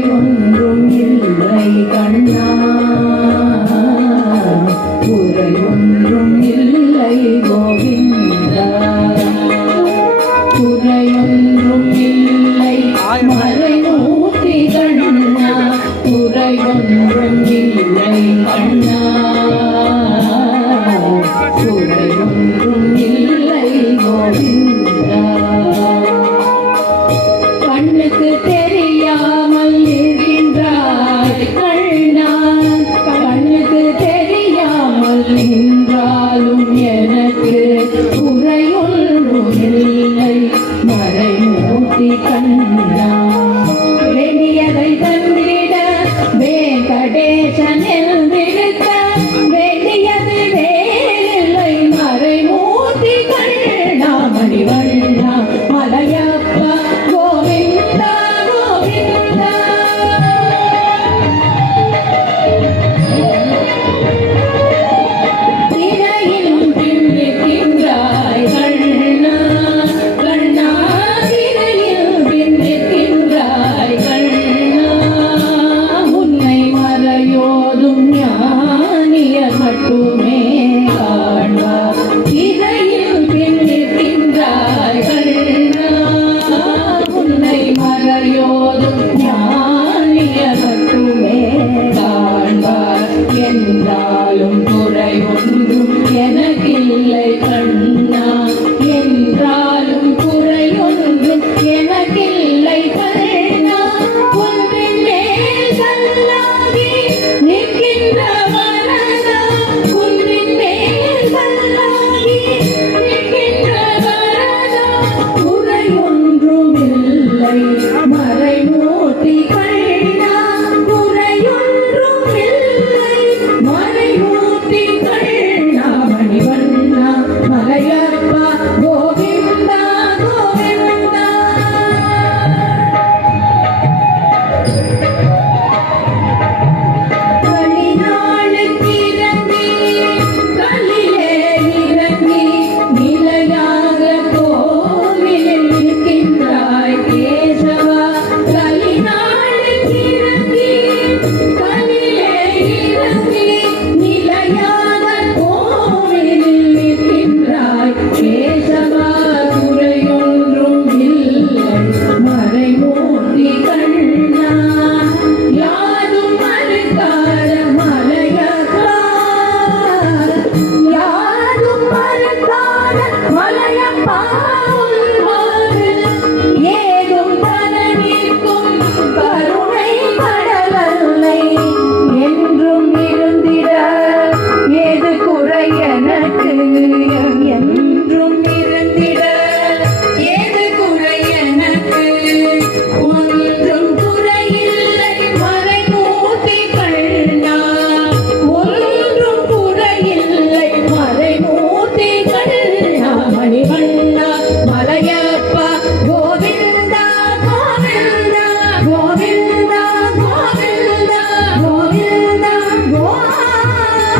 குறையொன்றும் இல்லை கண்ணா, குறையொன்றும் இல்லை கோவிந்தா, குறையொன்றும் இல்லை மறைமூர்த்தி கண்ணா, குறையொன்றும் இல்லை கண்ணா, குறையொன்றும் இல்லை கோவிந்தா. கண்ணுக்கு தெரியாமல் இருக்கின்றாய் கண்ணா, கண்ணுக்கு தெரியாமல் நின்றாலும் எனக்கு குறையொன்றும் இல்லை மறைமூர்த்தி கண்ணா. வேண்டியதை தந்திட வேங்கடேசனில் விடுத்த வேண்டியது வேலை மறைமூர்த்தி கண்ணா. மணிவண்ணா மலையப்பா கோவிந்தா கோவிந்தா. திரையில் பின்னிக்கின்றாய் கண்ணா, கண்ணா திரையில் பின்னிக்கின்றாய் கண்ணா. உன்னை மறையோதும் ஞானியர் மட்டுமே காண்பார். திரையில் பின்னிக்கின்றாய் கண்ணா, உன்னை மறையோதும் ஞானியர் மட்டுமே காண்பார். என்றாலும் குறையொன்றும் எனக்கில்லை கண்ணா, என்றாலும் குறையொன்றும் எனக்கில்லை கண்ணா. உன்னின் மேல் கல்லாகி நிற்கின்ற வரதா, உன்னின் மேல் கல்லாகி நிற்கின்ற வரதா. குறையொன்றும் இல்லை மறைமூர்த்தி கண்ணா, குறையொன்றும் இல்லை மறைமூர்த்தி கண்ணா. மணிவண்ணா மலையப்பா கோவிந்தா கோவிந்தா. கலிநாளுக்கு இறங்கி கலிலே இறங்கி நிலையாக கோவிலில் இருக்கின்றாய் கேசவா. கலிநாளுக்கு இறங்கி கலிலே இறங்கி நிலையாக கோவிலில் இருக்கின்றாய் கேசவா. குறையொன்றும் இல்லை மறைமூர்த்தி கண்ணா, யாரும் மறுக்காத மலையப்பா, யாரும் மறுக்காத மலையப்பா. உன்மாறு ஏதும் தர நிற்கும் கருணை கடலல்லை என்றும் இருந்திட ஏது குறை எனக்கு, என்றும் இருந்திட ஏது குறை எனக்கு. ஒன்றும் குறையில்லை மறைமூர்த்தி கண்ணா, ஒன்றும் குறையில்லை மறைமூர்த்தி கண்ணா. மணிவண்ணா மலையப்பா கோவிந்தா கோவிந்தா கோவிந்தா கோவிந்தா கோவிந்தா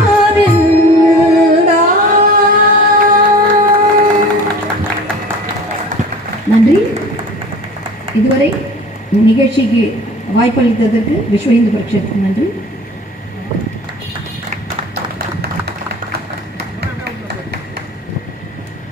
கோவிந்தா. நன்றி. இதுவரை நிகழ்ச்சிக்கு வாய்ப்பளித்ததற்கு விஸ்வ இந்து பரிஷத்துக்கு நன்றி.